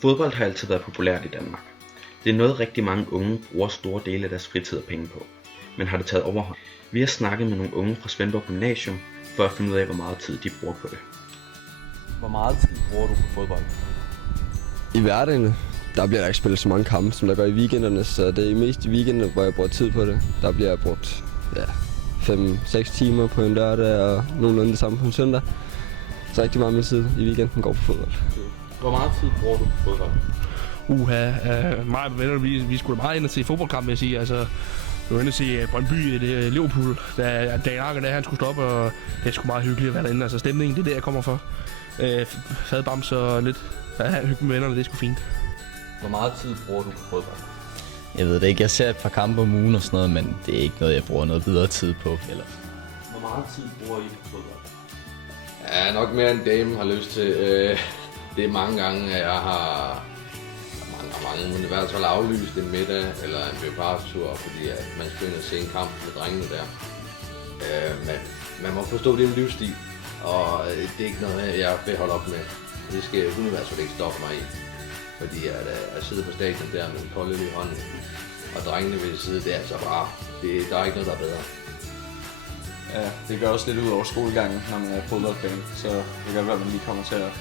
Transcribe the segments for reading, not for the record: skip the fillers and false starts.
Fodbold har altid været populært i Danmark. Det er noget rigtig mange unge bruger store dele af deres fritid og penge på. Men har det taget overhånd? Vi har snakket med nogle unge fra Svendborg Gymnasium for at finde ud af, hvor meget tid de bruger på det. Hvor meget tid bruger du på fodbold? I hverdagen, der bliver der ikke spillet så mange kampe, som der gør i weekenderne, så det er mest i weekenden, hvor jeg bruger tid på det. Der bliver jeg brugt 5-6 timer på en lørdag og nogenlunde det samme på en søndag. Så rigtig meget med tid i weekenden går på fodbold. Hvor meget tid bruger du på fodbold? Mig og venner, vi skulle meget ind og se fodboldkamp, vil jeg sige. Altså, vi var inde og se Brøndby, Liverpool, da Dan Anker, han skulle stoppe, og det er sgu meget hyggeligt at være derinde. Altså stemningen, det er det, jeg kommer for. Fadbams og lidt hygge med vennerne, det er sgu fint. Hvor meget tid bruger du på fodbold? Jeg ved det ikke, jeg ser et par kampe om ugen og sådan noget, men det er ikke noget, jeg bruger noget videre tid på. Eller. Hvor meget tid bruger I på fodbold? Ja, nok mere end Dame har lyst til. Det er mange gange, at jeg har mange i hvert fald aflyst en middag eller en biografitur, fordi at man skal ind og se en kamp med drengene der. Men man må forstå, at det er en livsstil, og det er ikke noget, jeg vil holde op med. Det skal universet ikke stoppe mig i, fordi at sidde på stadion der med en kold øl i hånden, og drengene vil sidde der, så bare, der er ikke noget, der er bedre. Ja, det gør også lidt ud over skolegangen, når man er fodboldfan, så det kan være, at man lige kommer til at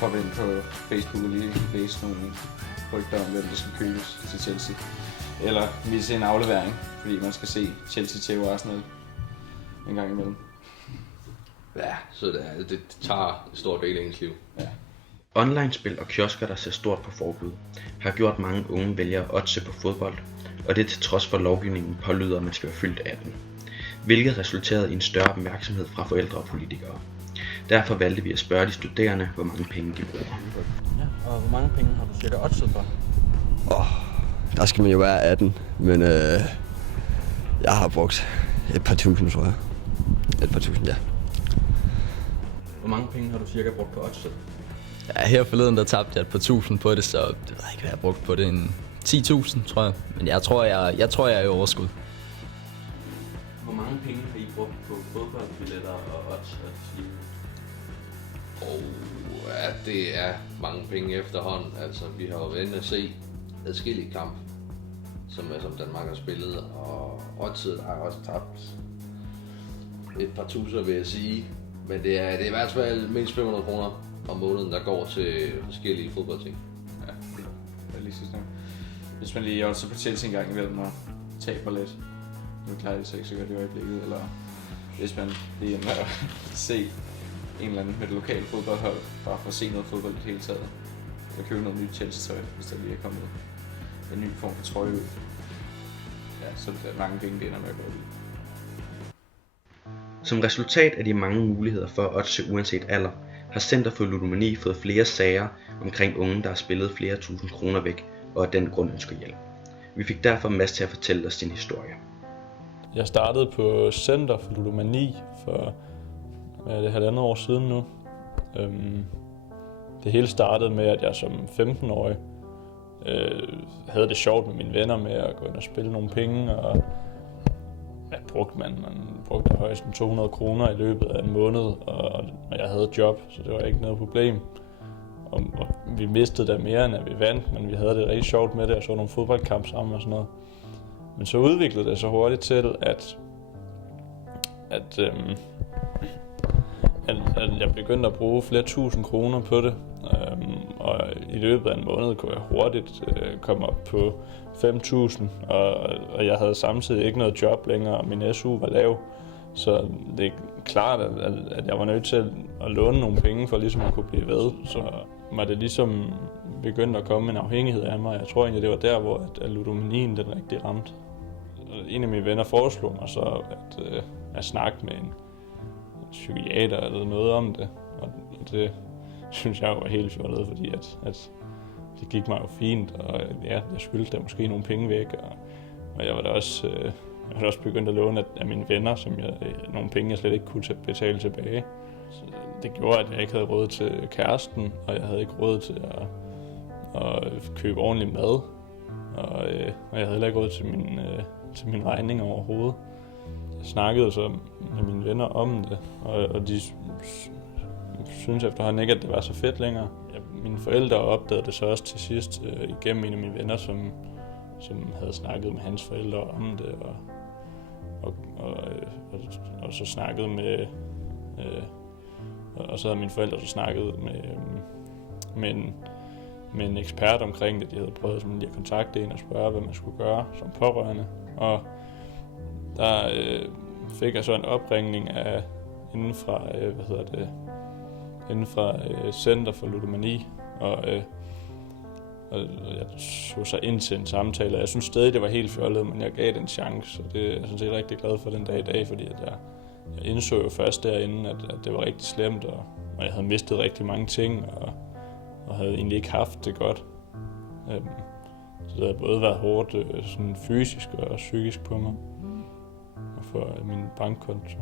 poppe ind på Facebook og lige læse nogle rygter om, hvem der skal købes til Chelsea. Eller vise en aflevering, fordi man skal se Chelsea til Arsenal en gang imellem. Ja, så det tager en stor del af ens liv. Ja. Online-spil og kiosker, der ser stort på forbud, har gjort mange unge vælgere at oddse på fodbold, og det til trods for lovgivningen pålyder, at man skal være fyldt 18. Hvilket resulterede i en større opmærksomhed fra forældre og politikere. Derfor valgte vi at spørge de studerende, hvor mange penge de bruger. Ja, og hvor mange penge har du cirka oddset for? Der skal man jo være 18, men jeg har brugt et par tusind, tror jeg. Et par tusind, ja. Hvor mange penge har du cirka brugt på oddset? Ja, her forleden der tabte jeg et par tusind på det, så det ved jeg ikke, hvad jeg har brugt på det. En 10.000, tror jeg. Men jeg tror, jeg er i overskud. Hvor mange penge har I brugt på fodboldbilletter og odds? Ja, det er mange penge efterhånden. Altså, vi har jo været inde at se adskillige kamp, som Danmark har spillet, og oddset har også tabt et par tusser, vil jeg sige. Men det er i hvert fald mindst 500 kroner om måneden, der går til forskellige fodboldting. Ja, det er lige sidst nok. Hvis man lige også på Chelsea en gang imellem og taber lidt, nu klarer det sig ikke så godt i øjeblikket, eller hvis man lige ender at se en eller anden med det lokale fodboldhold, bare for at se noget fodbold i det hele taget, eller købe noget nyt Chelsea-tøj, hvis der lige er kommet en ny form for trøje ud. Ja, så der er mange penge, det ender med at gå ud. Som resultat af de mange muligheder for at oddse uanset alder, har Center for Ludomani fået flere sager omkring unge, der har spillet flere tusind kroner væk, og af den grund ønsker hjælp. Vi fik derfor Mads til at fortælle os sin historie. Jeg startede på Center for Ludomani for 1,5 år siden nu. Det hele startede med, at jeg som 15-årig havde det sjovt med mine venner med at gå ind og spille nogle penge, og man brugte højst 200 kroner i løbet af en måned, og jeg havde job, så det var ikke noget problem. Og vi mistede da mere, end at vi vandt, men vi havde det rigtig sjovt med det, og så nogle fodboldkampe sammen og sådan noget. Men så udviklede det så hurtigt til, at jeg begyndte at bruge flere tusind kroner på det, og i løbet af en måned kunne jeg hurtigt komme op på 5.000, og jeg havde samtidig ikke noget job længere, og min SU var lav, så det er klart, at jeg var nødt til at låne nogle penge for ligesom at kunne blive ved, så var det ligesom begyndt at komme en afhængighed af mig. Jeg tror egentlig, det var der, hvor at ludomanien den rigtig ramte. En af mine venner foreslog mig så at snakke med en psykiater eller noget om det, og det synes jeg var helt fjollet, fordi at det gik mig jo fint, og ja, jeg skyldte der måske nogle penge væk, og jeg var da også begyndt at låne af mine venner, nogle penge, jeg slet ikke kunne betale tilbage. Så det gjorde, at jeg ikke havde råd til kæresten, og jeg havde ikke råd til at købe ordentlig mad, og jeg havde heller ikke råd til min regning overhovedet. Jeg snakkede så med mine venner om det, og de synes efterhånden ikke, at det var så fedt længere. mine forældre opdagede det så også til sidst igennem en af mine venner, som havde snakket med hans forældre om det, og så snakket med... og så havde mine forældre så snakket med en ekspert omkring det. De havde prøvet lige at kontakte en og spørge, hvad man skulle gøre som pårørende. Og der fik jeg så en opringning af inden fra Center for Ludomani, og jeg tog så ind til en samtale. Jeg synes stadig, det var helt fjollet, men jeg gav det en chance, og det er jeg sådan set rigtig glad for den dag i dag, fordi at jeg indså jo først derinde, at det var rigtig slemt, og jeg havde mistet rigtig mange ting, og havde egentlig ikke haft det godt. Så det havde både været hårdt sådan fysisk og psykisk på mig, og for min bankkonto.